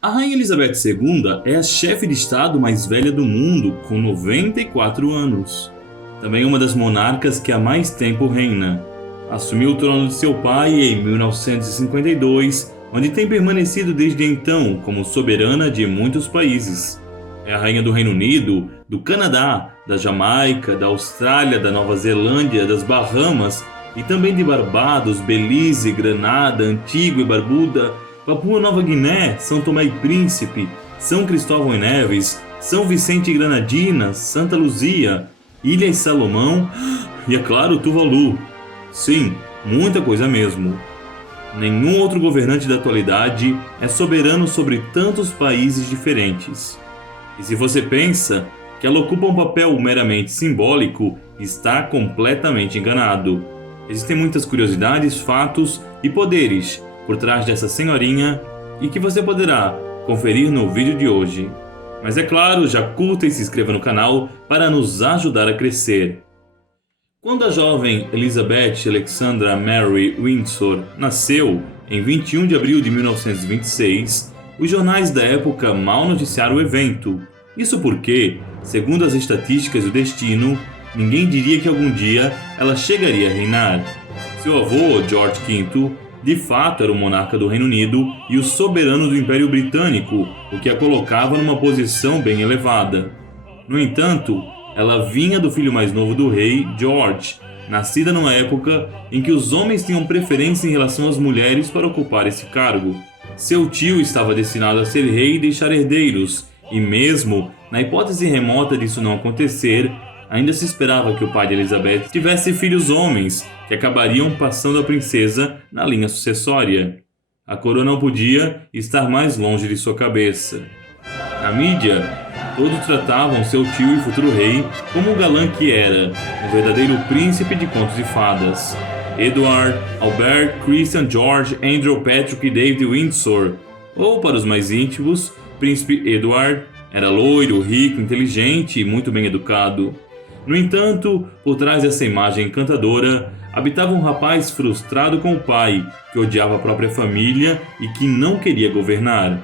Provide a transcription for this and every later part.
A Rainha Elizabeth II é a chefe de Estado mais velha do mundo, com 94 anos. Também é uma das monarcas que há mais tempo reina. Assumiu o trono de seu pai em 1952, onde tem permanecido desde então como soberana de muitos países. É a rainha do Reino Unido, do Canadá, da Jamaica, da Austrália, da Nova Zelândia, das Bahamas e também de Barbados, Belize, Granada, Antigua e Barbuda, Papua Nova Guiné, São Tomé e Príncipe, São Cristóvão e Neves, São Vicente e Granadinas, Santa Luzia, Ilhas Salomão e, é claro, Tuvalu. Sim, muita coisa mesmo. Nenhum outro governante da atualidade é soberano sobre tantos países diferentes. E se você pensa que ela ocupa um papel meramente simbólico, está completamente enganado. Existem muitas curiosidades, fatos e poderes por trás dessa senhorinha e que você poderá conferir no vídeo de hoje. Mas é claro, já curta e se inscreva no canal para nos ajudar a crescer. Quando a jovem Elizabeth Alexandra Mary Windsor nasceu em 21 de abril de 1926, os jornais da época mal noticiaram o evento. Isso porque, segundo as estatísticas do destino, ninguém diria que algum dia ela chegaria a reinar. Seu avô, George V, de fato era o monarca do Reino Unido e o soberano do Império Britânico, o que a colocava numa posição bem elevada. No entanto, ela vinha do filho mais novo do rei, George, nascida numa época em que os homens tinham preferência em relação às mulheres para ocupar esse cargo. Seu tio estava destinado a ser rei e deixar herdeiros, e mesmo na hipótese remota disso não acontecer, ainda se esperava que o pai de Elizabeth tivesse filhos homens, que acabariam passando a princesa na linha sucessória. A coroa não podia estar mais longe de sua cabeça. Na mídia, todos tratavam seu tio e futuro rei como o galã que era, um verdadeiro príncipe de contos de fadas. Edward, Albert, Christian, George, Andrew, Patrick e David Windsor, ou para os mais íntimos, Príncipe Edward, era loiro, rico, inteligente e muito bem educado. No entanto, por trás dessa imagem encantadora, habitava um rapaz frustrado com o pai, que odiava a própria família e que não queria governar.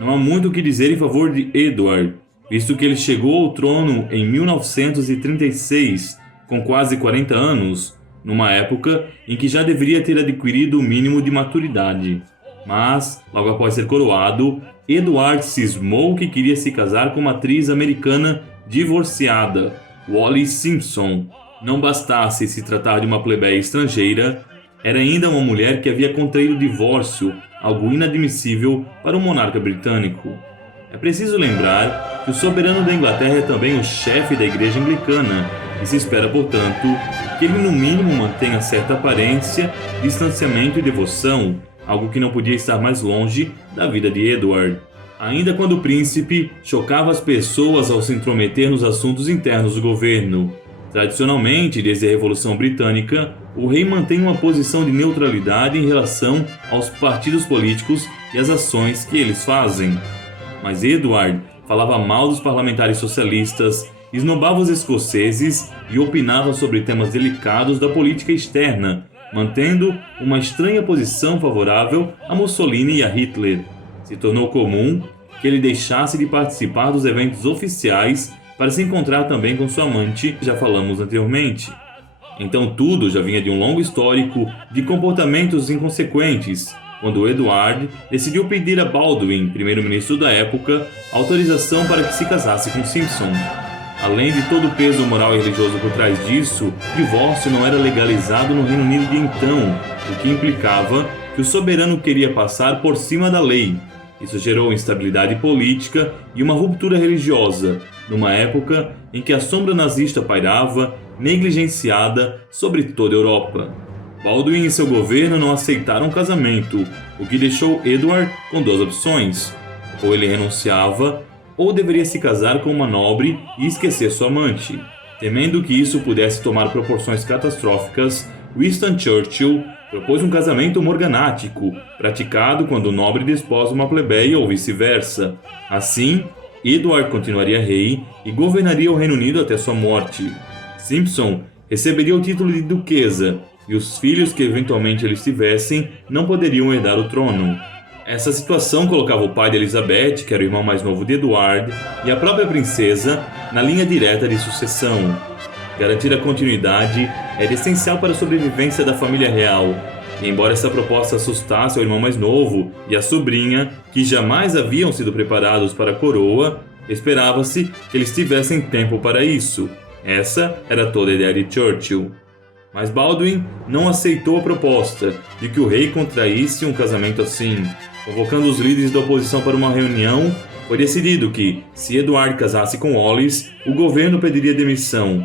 Não há muito o que dizer em favor de Edward, visto que ele chegou ao trono em 1936, com quase 40 anos, numa época em que já deveria ter adquirido o mínimo de maturidade. Mas, logo após ser coroado, Edward cismou que queria se casar com uma atriz americana divorciada, Wallis Simpson. Não bastasse se tratar de uma plebeia estrangeira, era ainda uma mulher que havia contraído divórcio, algo inadmissível para o monarca britânico. É preciso lembrar que o soberano da Inglaterra é também o chefe da Igreja Anglicana, e se espera, portanto, que ele no mínimo mantenha certa aparência, distanciamento e devoção, algo que não podia estar mais longe da vida de Edward. Ainda quando o príncipe chocava as pessoas ao se intrometer nos assuntos internos do governo. Tradicionalmente, desde a Revolução Britânica, o rei mantém uma posição de neutralidade em relação aos partidos políticos e às ações que eles fazem. Mas Edward falava mal dos parlamentares socialistas, esnobava os escoceses e opinava sobre temas delicados da política externa, mantendo uma estranha posição favorável a Mussolini e a Hitler. Se tornou comum que ele deixasse de participar dos eventos oficiais para se encontrar também com sua amante, que já falamos anteriormente. Então tudo já vinha de um longo histórico de comportamentos inconsequentes, quando Edward decidiu pedir a Baldwin, primeiro-ministro da época, autorização para que se casasse com Simpson. Além de todo o peso moral e religioso por trás disso, o divórcio não era legalizado no Reino Unido de então, o que implicava que o soberano queria passar por cima da lei. Isso gerou instabilidade política e uma ruptura religiosa, numa época em que a sombra nazista pairava, negligenciada, sobre toda a Europa. Baldwin e seu governo não aceitaram o casamento, o que deixou Edward com duas opções: ou ele renunciava, ou deveria se casar com uma nobre e esquecer sua amante. Temendo que isso pudesse tomar proporções catastróficas, Winston Churchill propôs um casamento morganático, praticado quando o nobre desposa uma plebeia ou vice-versa. Assim, Edward continuaria rei e governaria o Reino Unido até sua morte. Simpson receberia o título de duquesa, e os filhos que eventualmente eles tivessem não poderiam herdar o trono. Essa situação colocava o pai de Elizabeth, que era o irmão mais novo de Edward, e a própria princesa na linha direta de sucessão. Garantir a continuidade era essencial para a sobrevivência da família real, e embora essa proposta assustasse o irmão mais novo e a sobrinha, que jamais haviam sido preparados para a coroa, esperava-se que eles tivessem tempo para isso. Essa era toda a ideia de Churchill. Mas Baldwin não aceitou a proposta de que o rei contraísse um casamento assim. Convocando os líderes da oposição para uma reunião, foi decidido que, se Edward casasse com Wallis, o governo pediria demissão.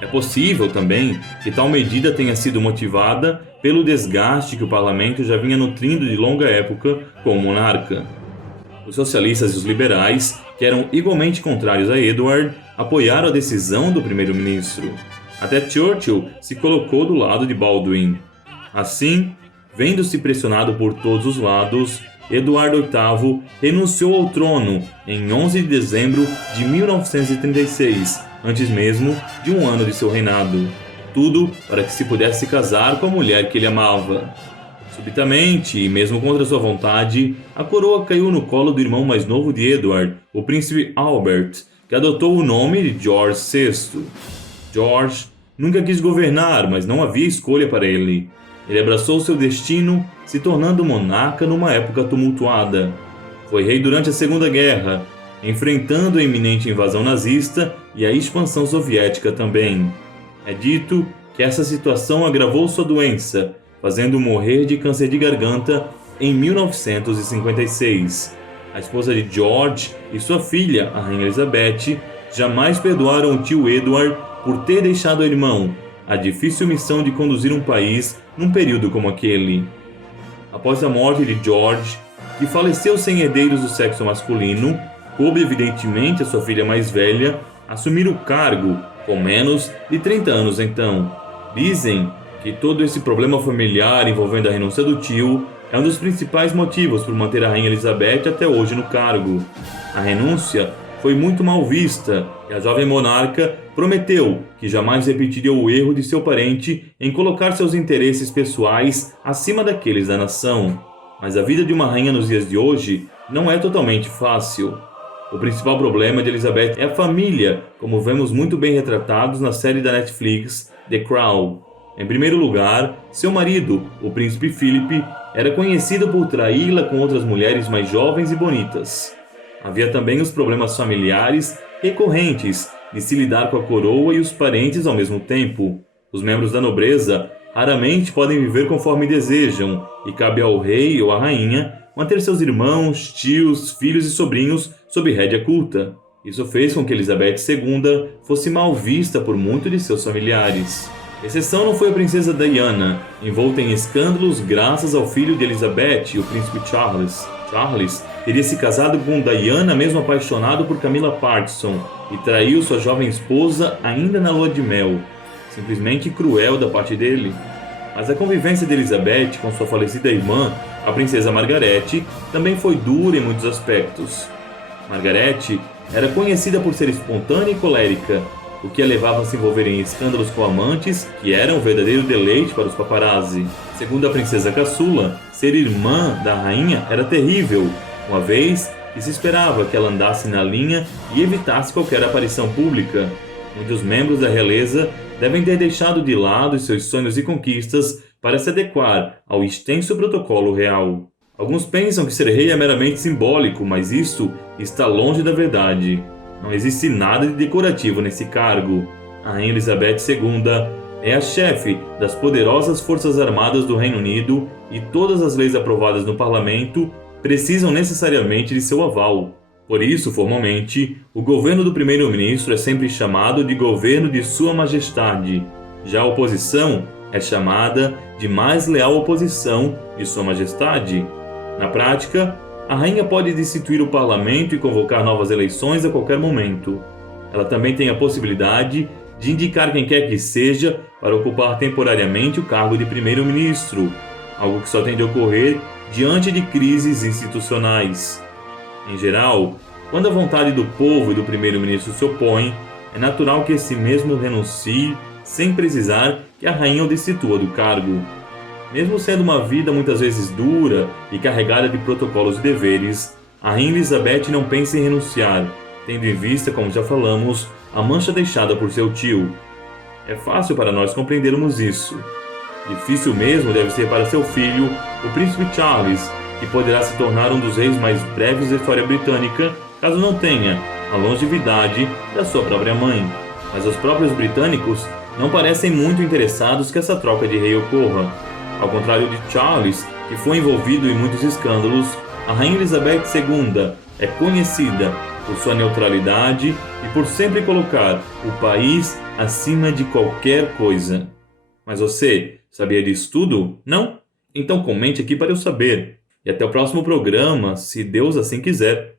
É possível também que tal medida tenha sido motivada pelo desgaste que o parlamento já vinha nutrindo de longa época com o monarca. Os socialistas e os liberais, que eram igualmente contrários a Edward, apoiaram a decisão do primeiro-ministro. Até Churchill se colocou do lado de Baldwin. Assim, vendo-se pressionado por todos os lados, Eduardo VIII renunciou ao trono em 11 de dezembro de 1936, antes mesmo de um ano de seu reinado. Tudo para que se pudesse casar com a mulher que ele amava. Subitamente, e mesmo contra sua vontade, a coroa caiu no colo do irmão mais novo de Edward, o príncipe Albert, que adotou o nome de George VI. George nunca quis governar, mas não havia escolha para ele. Ele abraçou seu destino, se tornando monarca numa época tumultuada. Foi rei durante a Segunda Guerra, enfrentando a iminente invasão nazista e a expansão soviética também. É dito que essa situação agravou sua doença, fazendo-o morrer de câncer de garganta em 1956. A esposa de George e sua filha, a rainha Elizabeth, jamais perdoaram o tio Edward por ter deixado ao irmão a difícil missão de conduzir um país num período como aquele. Após a morte de George, que faleceu sem herdeiros do sexo masculino, coube evidentemente a sua filha mais velha assumir o cargo, com menos de 30 anos então. Dizem que todo esse problema familiar envolvendo a renúncia do tio é um dos principais motivos por manter a rainha Elizabeth até hoje no cargo. A renúncia foi muito mal vista e a jovem monarca prometeu que jamais repetiria o erro de seu parente em colocar seus interesses pessoais acima daqueles da nação. Mas a vida de uma rainha nos dias de hoje não é totalmente fácil. O principal problema de Elizabeth é a família, como vemos muito bem retratados na série da Netflix The Crown. Em primeiro lugar, seu marido, o príncipe Philip, era conhecido por traí-la com outras mulheres mais jovens e bonitas. Havia também os problemas familiares recorrentes de se lidar com a coroa e os parentes ao mesmo tempo. Os membros da nobreza raramente podem viver conforme desejam, e cabe ao rei ou à rainha manter seus irmãos, tios, filhos e sobrinhos sob rédea culta. Isso fez com que Elizabeth II fosse mal vista por muitos de seus familiares. Exceção não foi a princesa Diana, envolta em escândalos graças ao filho de Elizabeth, o príncipe Charles. Charles teria se casado com Diana mesmo apaixonado por Camilla Parkinson e traiu sua jovem esposa ainda na lua de mel. Simplesmente cruel da parte dele. Mas a convivência de Elizabeth com sua falecida irmã, a princesa Margaret, também foi dura em muitos aspectos. Margaret era conhecida por ser espontânea e colérica, o que a levava a se envolver em escândalos com amantes que eram um verdadeiro deleite para os paparazzi. Segundo a princesa caçula, ser irmã da rainha era terrível, uma vez que se esperava que ela andasse na linha e evitasse qualquer aparição pública. Muitos membros da realeza devem ter deixado de lado seus sonhos e conquistas para se adequar ao extenso protocolo real. Alguns pensam que ser rei é meramente simbólico, mas isto está longe da verdade. Não existe nada de decorativo nesse cargo. A rainha Elizabeth II é a chefe das poderosas forças armadas do Reino Unido e todas as leis aprovadas no parlamento precisam necessariamente de seu aval. Por isso, formalmente, o governo do primeiro-ministro é sempre chamado de governo de Sua Majestade. Já a oposição é chamada de mais leal oposição de Sua Majestade. Na prática, a rainha pode destituir o parlamento e convocar novas eleições a qualquer momento. Ela também tem a possibilidade de indicar quem quer que seja para ocupar temporariamente o cargo de primeiro-ministro, algo que só tende a ocorrer diante de crises institucionais. Em geral, quando a vontade do povo e do primeiro-ministro se opõe, é natural que esse mesmo renuncie sem precisar que a rainha o destitua do cargo. Mesmo sendo uma vida muitas vezes dura e carregada de protocolos e deveres, a Rainha Elizabeth não pensa em renunciar, tendo em vista, como já falamos, a mancha deixada por seu tio. É fácil para nós compreendermos isso. Difícil mesmo deve ser para seu filho, o príncipe Charles, que poderá se tornar um dos reis mais breves da história britânica, caso não tenha a longevidade da sua própria mãe. Mas os próprios britânicos não parecem muito interessados que essa troca de rei ocorra. Ao contrário de Charles, que foi envolvido em muitos escândalos, a Rainha Elizabeth II é conhecida por sua neutralidade e por sempre colocar o país acima de qualquer coisa. Mas você sabia disso tudo? Não? Então comente aqui para eu saber. E até o próximo programa, se Deus assim quiser.